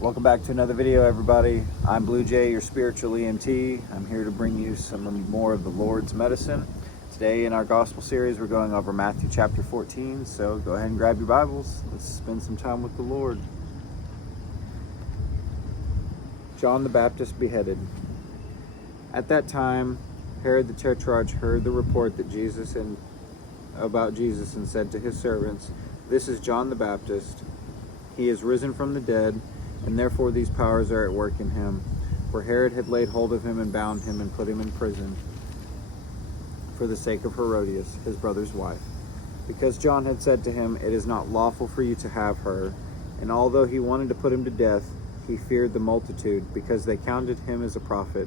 Welcome back to another video, everybody. I'm Blue Jay, your spiritual EMT. I'm here to bring you some more of the Lord's medicine. Today in our gospel series, we're going over Matthew chapter 14. So go ahead and grab your Bibles. Let's spend some time with the Lord. John the Baptist beheaded. At that time, Herod the Tetrarch heard the report about Jesus and said to his servants, "This is John the Baptist. He is risen from the dead, and therefore these powers are at work in him." For Herod had laid hold of him and bound him and put him in prison for the sake of Herodias, his brother's wife, because John had said to him, "It is not lawful for you to have her." And although he wanted to put him to death, he feared the multitude, because they counted him as a prophet.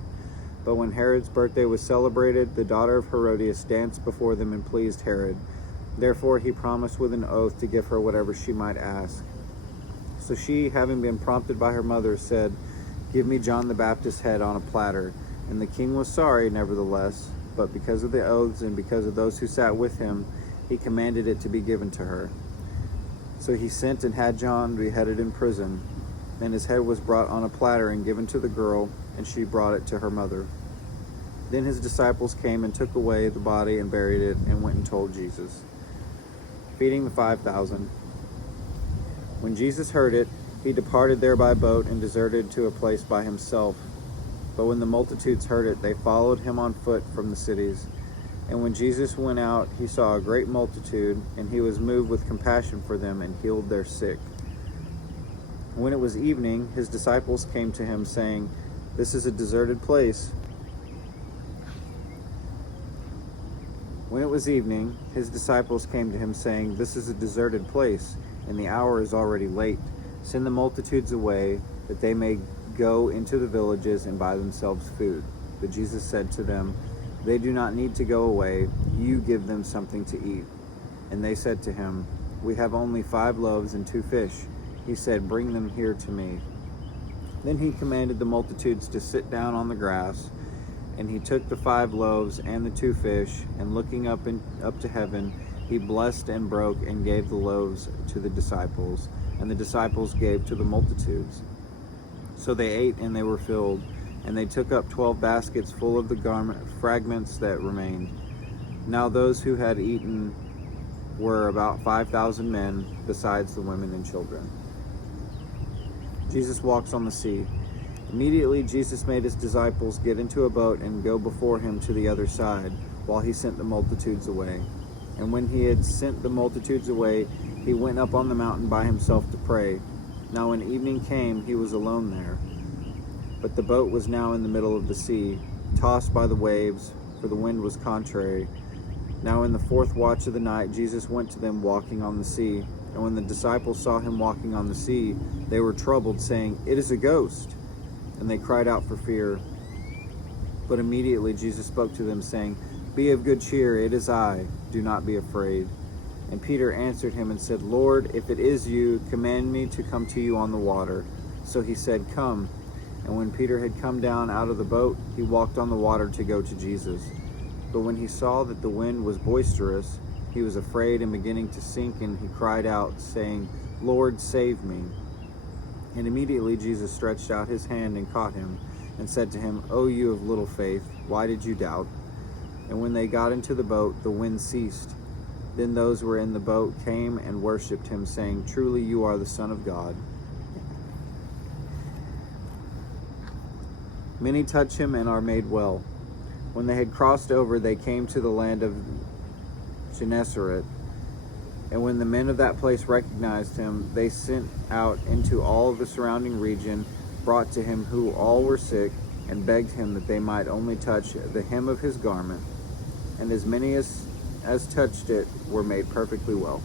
But when Herod's birthday was celebrated, the daughter of Herodias danced before them and pleased Herod. Therefore he promised with an oath to give her whatever she might ask. So she, having been prompted by her mother, said, "Give me John the Baptist's head on a platter." And the king was sorry, nevertheless, but because of the oaths and because of those who sat with him, he commanded it to be given to her. So he sent and had John beheaded in prison. Then his head was brought on a platter and given to the girl, and she brought it to her mother. Then his disciples came and took away the body and buried it, and went and told Jesus. Feeding the 5,000. When Jesus heard it, he departed there by boat and deserted to a place by himself. But when the multitudes heard it, they followed him on foot from the cities. And when Jesus went out, he saw a great multitude, and he was moved with compassion for them and healed their sick. When it was evening, his disciples came to him, saying, "This is a deserted place." When it was evening, his disciples came to him, saying, "This is a deserted place, and the hour is already late. Send the multitudes away, that they may go into the villages and buy themselves food." But Jesus said to them, "They do not need to go away. You give them something to eat." And they said to him, "We have only 5 loaves and 2 fish. He said, "Bring them here to me." Then he commanded the multitudes to sit down on the grass. And he took the 5 loaves and the 2 fish, and looking up to heaven, he blessed and broke and gave the loaves to the disciples, and the disciples gave to the multitudes. So they ate and they were filled, and they took up 12 baskets full of the garment fragments that remained. Now those who had eaten were about 5,000 men, besides the women and children. Jesus walks on the sea. Immediately Jesus made his disciples get into a boat and go before him to the other side, while he sent the multitudes away. And when he had sent the multitudes away, he went up on the mountain by himself to pray. Now when evening came, he was alone there. But the boat was now in the middle of the sea, tossed by the waves, for the wind was contrary. Now in the 4th watch of the night, Jesus went to them walking on the sea. And when the disciples saw him walking on the sea, they were troubled, saying, "It is a ghost." And they cried out for fear. But immediately Jesus spoke to them, saying, "Be of good cheer, it is I, do not be afraid." And Peter answered him and said, "Lord, if it is you, command me to come to you on the water." So he said, "Come." And when Peter had come down out of the boat, he walked on the water to go to Jesus. But when he saw that the wind was boisterous, he was afraid and beginning to sink, and he cried out, saying, "Lord, save me." And immediately Jesus stretched out his hand and caught him, and said to him, "O you of little faith, why did you doubt?" And when they got into the boat, the wind ceased. Then those who were in the boat came and worshipped him, saying, "Truly you are the Son of God." Many touch him and are made well. When they had crossed over, they came to the land of Gennesaret. And when the men of that place recognized him, they sent out into all the surrounding region, brought to him who all were sick, and begged him that they might only touch the hem of his garment. And as many as touched it were made perfectly well.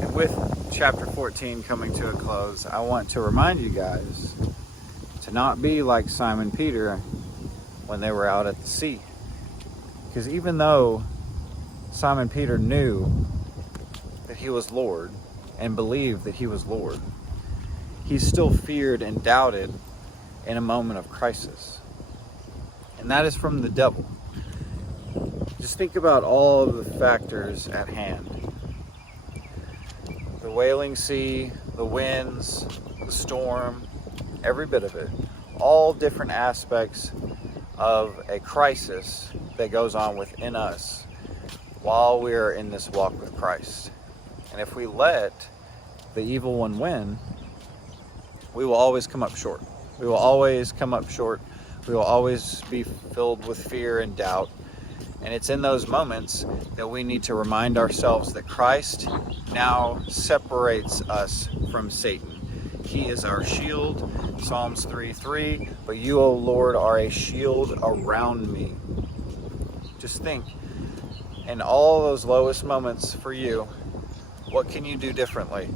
And with chapter 14 coming to a close, I want to remind you guys to not be like Simon Peter when they were out at the sea. Because even though Simon Peter knew that he was Lord and believed that he was Lord, he still feared and doubted in a moment of crisis. And that is from the devil. Just think about all of the factors at hand. The wailing sea, the winds, the storm, every bit of it. All different aspects of a crisis that goes on within us while we're in this walk with Christ. And if we let the evil one win, we will always come up short. We will always come up short. We will always be filled with fear and doubt. And it's in those moments that we need to remind ourselves that Christ now separates us from Satan. He is our shield, Psalms 3:3, but you, O Lord, are a shield around me. Just think, in all those lowest moments for you, what can you do differently?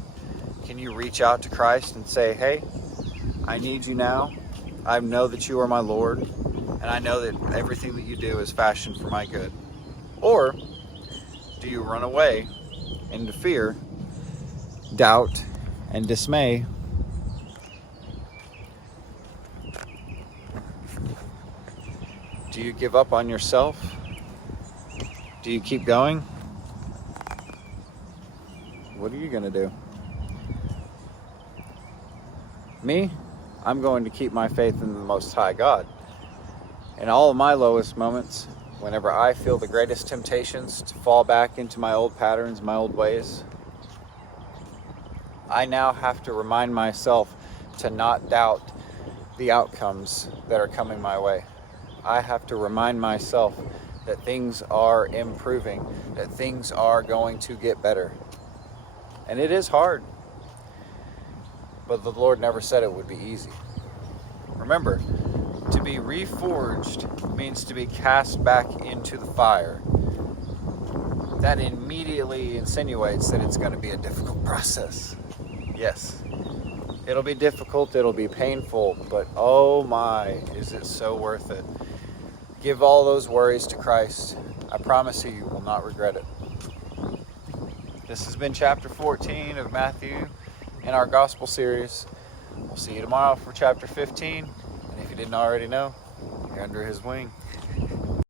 Can you reach out to Christ and say, hey, I need you now. I know that you are my Lord, and I know that everything that you do is fashioned for my good. Or do you run away into fear, doubt, and dismay? Do you give up on yourself? Do you keep going? What are you going to do? Me? I'm going to keep my faith in the Most High God. In all of my lowest moments, whenever I feel the greatest temptations to fall back into my old patterns, my old ways, I now have to remind myself to not doubt the outcomes that are coming my way. I have to remind myself that things are improving, that things are going to get better. And it is hard, but the Lord never said it would be easy. Remember, to be reforged means to be cast back into the fire. That immediately insinuates that it's going to be a difficult process. Yes, it'll be difficult, it'll be painful, but oh my, is it so worth it. Give all those worries to Christ. I promise you, you will not regret it. This has been chapter 14 of Matthew in our gospel series. We'll see you tomorrow for chapter 15. And if you didn't already know, you're under his wing.